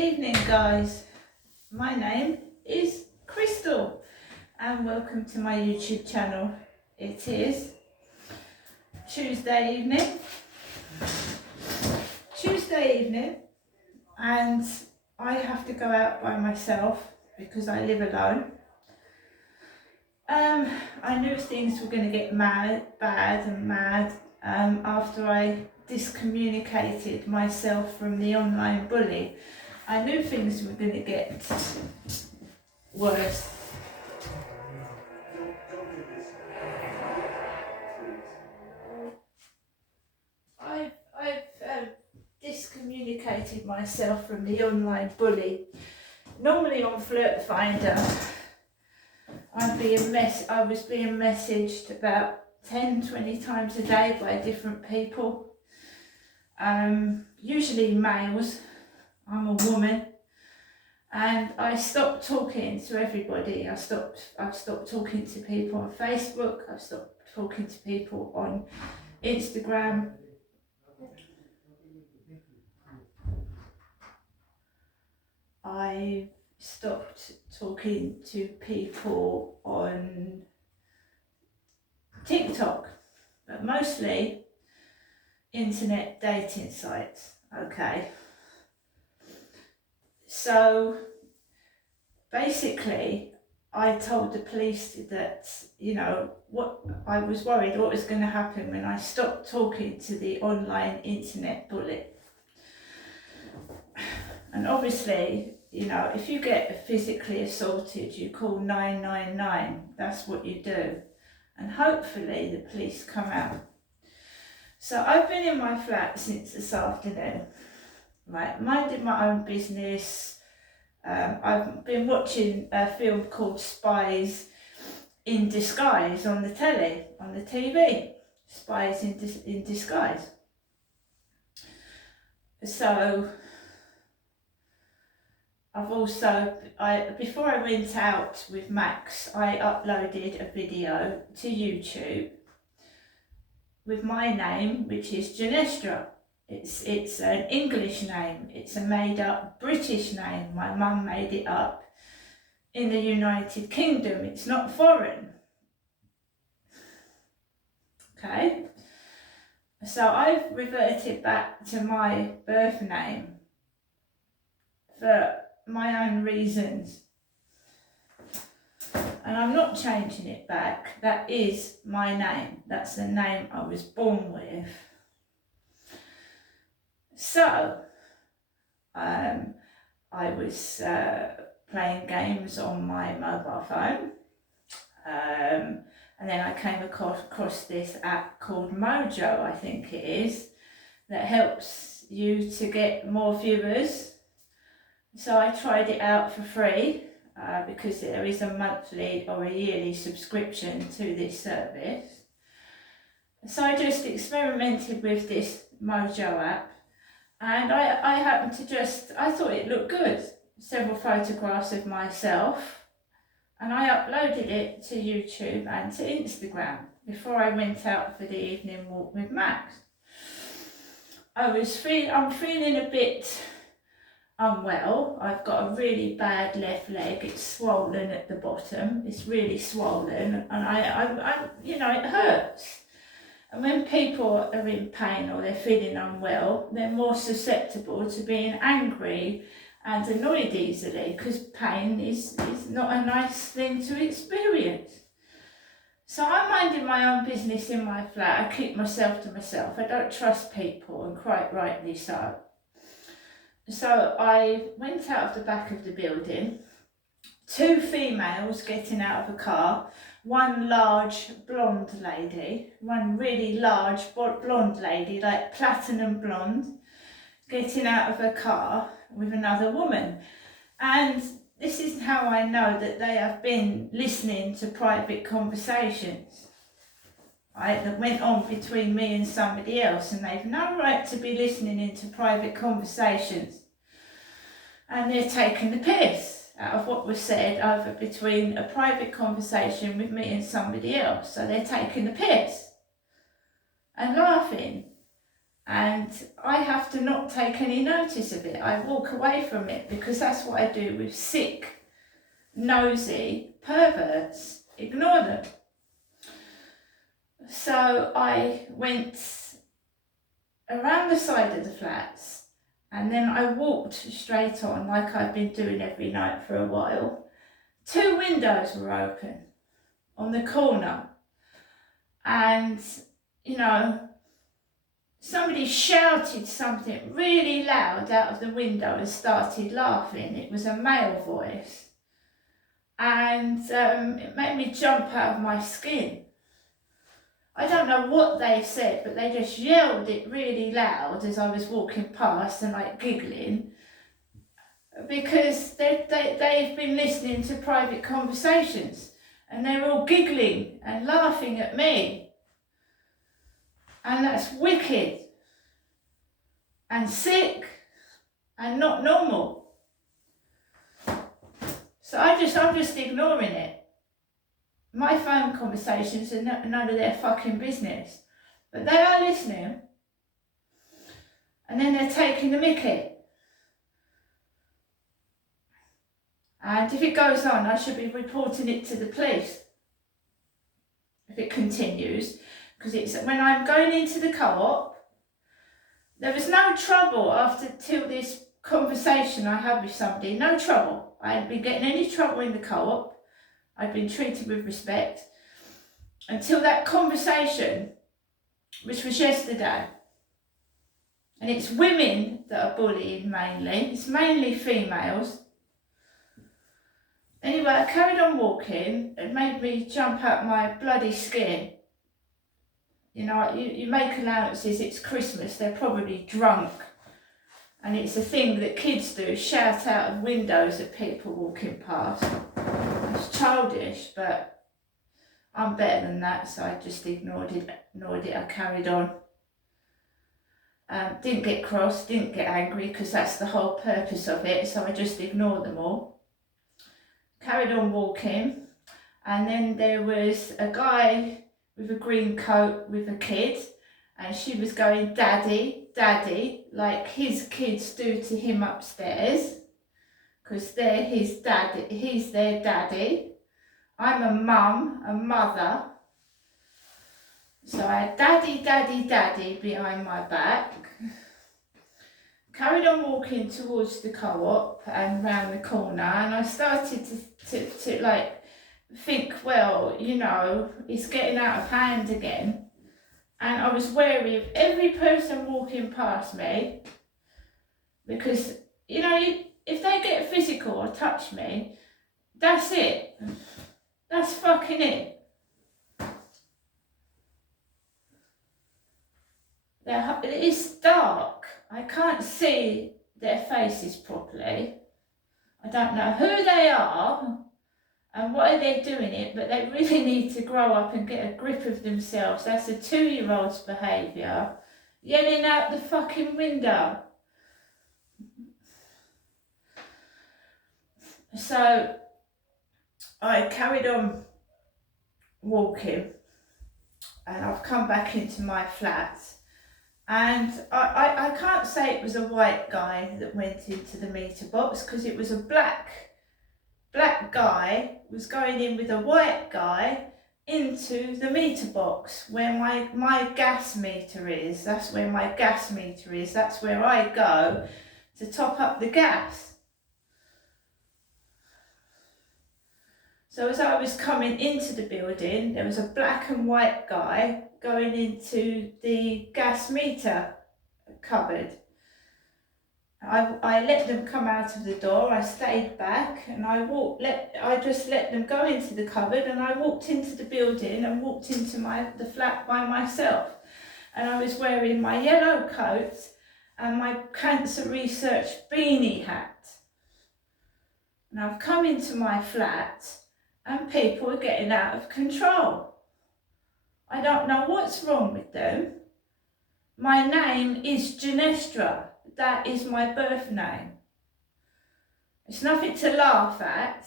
evening, guys. My name is Crystal and welcome to my YouTube channel. It is Tuesday evening and I have to go out by myself because I live alone. I knew things were going to get bad after I discommunicated myself from the online bully. I knew things were going to get worse. I've discommunicated myself from the online bully. Normally on Flirt Finder, I was being messaged about 10-20 times a day by different people, usually males. I'm a woman, and I stopped talking to everybody. I've stopped talking to people on Facebook. I've stopped talking to people on Instagram. I stopped talking to people on TikTok, but mostly internet dating sites. Okay. So basically, I told the police that, what I was worried what was going to happen when I stopped talking to the online internet bully. And obviously, if you get physically assaulted, you call 999. That's what you do. And hopefully the police come out. So I've been in my flat since this afternoon, right, minding my own business. I've been watching a film called Spies in Disguise on the TV. Spies in Disguise. So before I went out with Max, I uploaded a video to YouTube with my name, which is Janestra. It's an English name. It's a made-up British name. My mum made it up in the United Kingdom. It's not foreign. Okay? So I've reverted back to my birth name for my own reasons. And I'm not changing it back. That is my name. That's the name I was born with. So, I was playing games on my mobile phone, and then I came across this app called Mojo, I think it is, that helps you to get more viewers. So I tried it out for free because there is a monthly or a yearly subscription to this service. So I just experimented with this Mojo app. And I happened to I thought it looked good. Several photographs of myself. And I uploaded it to YouTube and to Instagram before I went out for the evening walk with Max. I'm feeling a bit unwell. I've got a really bad left leg. It's swollen at the bottom. It's really swollen. And it hurts. And when people are in pain or they're feeling unwell, they're more susceptible to being angry and annoyed easily because pain is not a nice thing to experience. So I'm minding my own business in my flat. I keep myself to myself. I don't trust people, and quite rightly so. So I went out of the back of the building. Two females getting out of a car. One large blonde lady, one really large blonde lady, like platinum blonde, getting out of her car with another woman. And this is how I know that they have been listening to private conversations, right, that went on between me and somebody else, and they've no right to be listening into private conversations. And they're taking the piss out of what was said over between a private conversation with me and somebody else. So they're taking the piss and laughing And I have to not take any notice of it. I walk away from it because that's what I do with sick, nosy perverts. Ignore them. So I went around the side of the flats and then I walked straight on like I've been doing every night for a while. 2 windows were open on the corner and, you know, somebody shouted something really loud out of the window and started laughing. It was a male voice. And it made me jump out of my skin. I don't know what they said, but they just yelled it really loud as I was walking past and like giggling. Because they've been listening to private conversations and they're all giggling and laughing at me. And that's wicked and sick and not normal. So I'm just ignoring it. My phone conversations are none of their fucking business. But they are listening. And then they're taking the mickey. And if it goes on, I should be reporting it to the police. If it continues. Because it's when I'm going into the co-op, there was no trouble till this conversation I had with somebody. No trouble. I hadn't been getting any trouble in the co-op. I'd been treated with respect. Until that conversation, which was yesterday. And it's women that are bullying mainly. It's mainly females. Anyway, I carried on walking. It made me jump out my bloody skin. You know, you make allowances, it's Christmas, they're probably drunk. And it's a thing that kids do, shout out of windows at people walking past. It's childish, but I'm better than that, so I just ignored it, I carried on. Didn't get cross, didn't get angry, because that's the whole purpose of it, so I just ignored them all. Carried on walking, and then there was a guy with a green coat with a kid, and she was going, "Daddy, Daddy," like his kids do to him upstairs, because they're his daddy, he's their daddy. I'm a mum, a mother, so I had daddy, daddy, daddy behind my back. Carried on walking towards the co-op and round the corner, and I started to like think, well, you know, it's getting out of hand again. And I was wary of every person walking past me because, you know, if they get physical or touch me, that's it. That's fucking it. It's dark. I can't see their faces properly. I don't know who they are and why they're doing it, but they really need to grow up and get a grip of themselves. That's a 2-year-old's behaviour. Yelling out the fucking window. So I carried on walking and I've come back into my flat. And I can't say it was a white guy that went into the meter box because it was a black guy was going in with a white guy into the meter box where my gas meter is. That's where my gas meter is. That's where I go to top up the gas. So as I was coming into the building, there was a black and white guy going into the gas meter cupboard. I let them come out of the door. I stayed back and I just let them go into the cupboard, and I walked into the building and walked into the flat by myself. And I was wearing my yellow coat and my cancer research beanie hat. And I've come into my flat and people are getting out of control. I don't know what's wrong with them. My name is Genestra. That is my birth name. It's nothing to laugh at.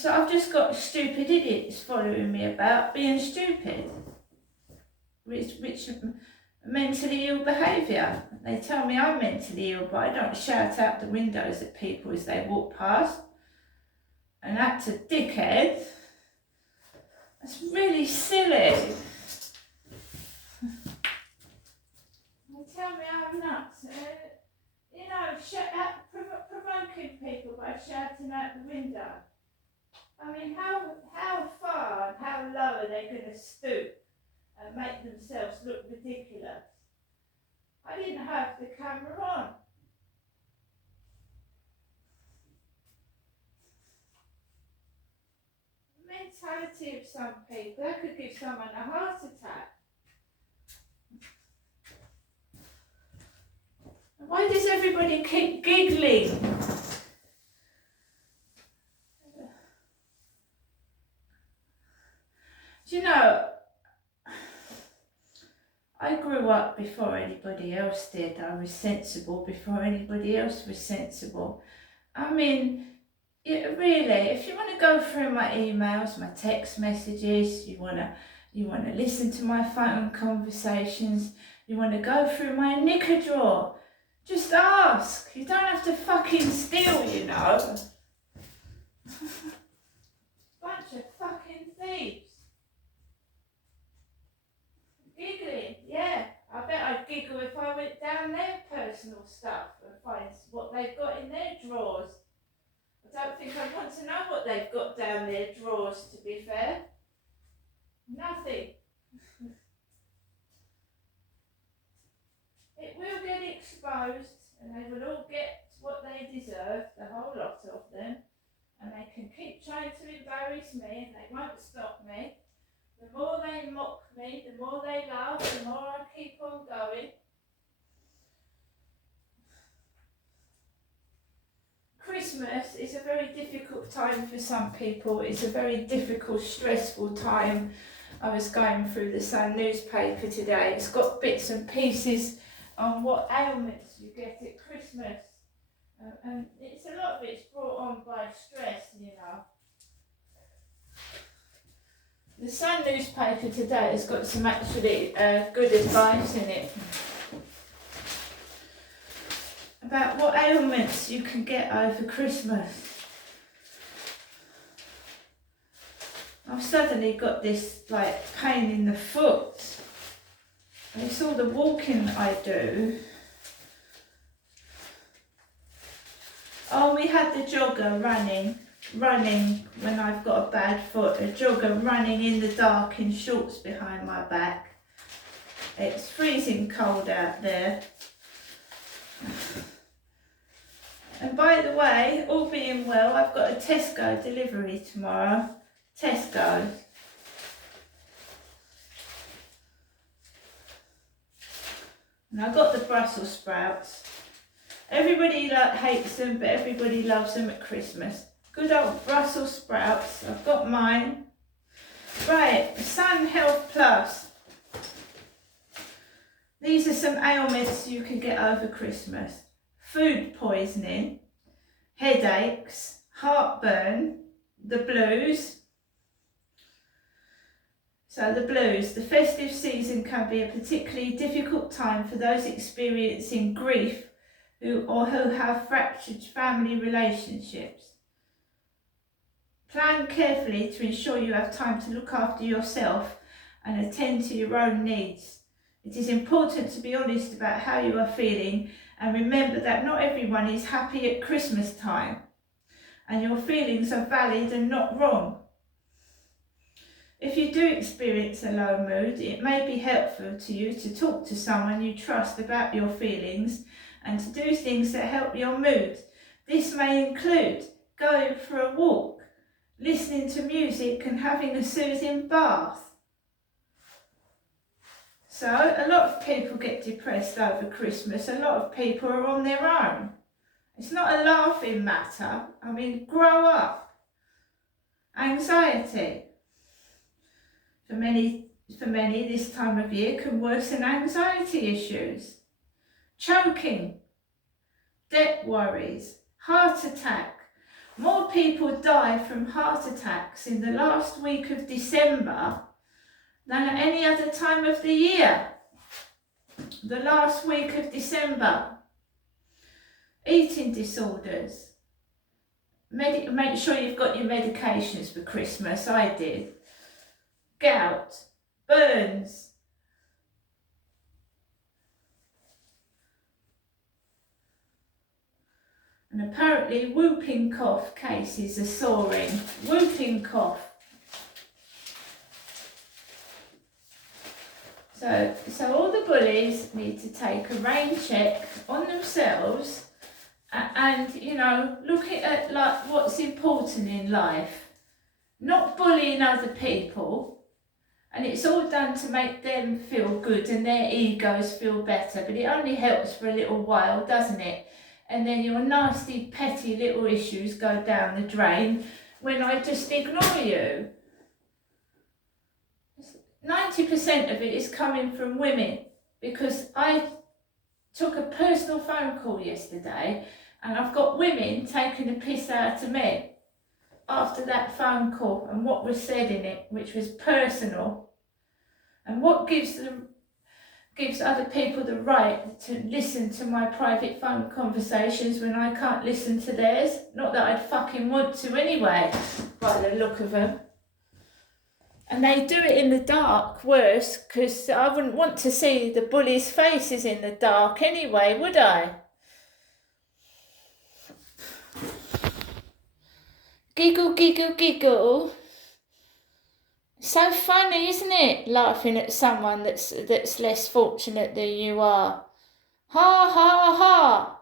So I've just got stupid idiots following me about being stupid, which mentally ill behaviour. They tell me I'm mentally ill, but I don't shout out the windows at people as they walk past and act a dickhead. That's really silly. They tell me I'm nuts. You know, provoking people by shouting out the window. I mean, how far and how low are they going to stoop and make themselves look ridiculous? I didn't have the camera on. The mentality of some people, that could give someone a heart attack. Why does everybody keep giggling? Do you know, I grew up before anybody else did. I was sensible before anybody else was sensible. I mean, really, if you want to go through my emails, my text messages, you want to listen to my phone conversations, you want to go through my knicker drawer, just ask. You don't have to fucking steal, you know. Bunch of fucking thieves. Giggling, yeah. I bet I'd giggle if I went down their personal stuff and find what they've got in their drawers. I don't think I want to know what they've got down their drawers, to be fair. Nothing. It will get exposed and they will all get what they deserve, the whole lot of them. And they can keep trying to embarrass me and they won't stop me. The more they mock me, the more they laugh, the more I keep on going. Christmas is a very difficult time for some people. It's a very difficult, stressful time. I was going through the Sun newspaper today. It's got bits and pieces on what ailments you get at Christmas. And it's a lot of it's brought on by stress, you know. The Sun newspaper today has got some actually good advice in it about what ailments you can get over Christmas. I've suddenly got this like pain in the foot, and it's all the walking I do. Oh, we had the jogger running when I've got a bad foot, a jogger running in the dark in shorts behind my back. It's freezing cold out there. And by the way, all being well, I've got a Tesco delivery tomorrow. Tesco. And I got the Brussels sprouts. Everybody hates them, but everybody loves them at Christmas. Good old Brussels sprouts. I've got mine. Right, Sun Health Plus. These are some ailments you can get over Christmas. Food poisoning, headaches, heartburn, the blues. So the blues. The festive season can be a particularly difficult time for those experiencing grief who have fractured family relationships. Plan carefully to ensure you have time to look after yourself and attend to your own needs. It is important to be honest about how you are feeling and remember that not everyone is happy at Christmas time and your feelings are valid and not wrong. If you do experience a low mood, it may be helpful to you to talk to someone you trust about your feelings and to do things that help your mood. This may include going for a walk, listening to music and having a soothing bath. So a lot of people get depressed over Christmas. A lot of people are on their own. It's not a laughing matter. I mean, grow up. Anxiety. For many, this time of year can worsen anxiety issues. Choking, debt worries, heart attack, more people died from heart attacks in the last week of December than at any other time of the year. The last week of December. Eating disorders. Make sure you've got your medications for Christmas. I did. Gout, burns. And apparently whooping cough cases are soaring. Whooping cough. So all the bullies need to take a rain check on themselves and, you know, look at like what's important in life. Not bullying other people. And it's all done to make them feel good and their egos feel better. But it only helps for a little while, doesn't it? And then your nasty, petty little issues go down the drain when I just ignore you. 90% of it is coming from women, because I took a personal phone call yesterday and I've got women taking the piss out of me after that phone call and what was said in it, which was personal. And what gives other people the right to listen to my private phone conversations when I can't listen to theirs? Not that I'd fucking want to anyway, by the look of them. And they do it in the dark, worse, because I wouldn't want to see the bullies' faces in the dark anyway, would I? Giggle, giggle, giggle. So funny, isn't it? Laughing at someone that's less fortunate than you are. Ha, ha, ha.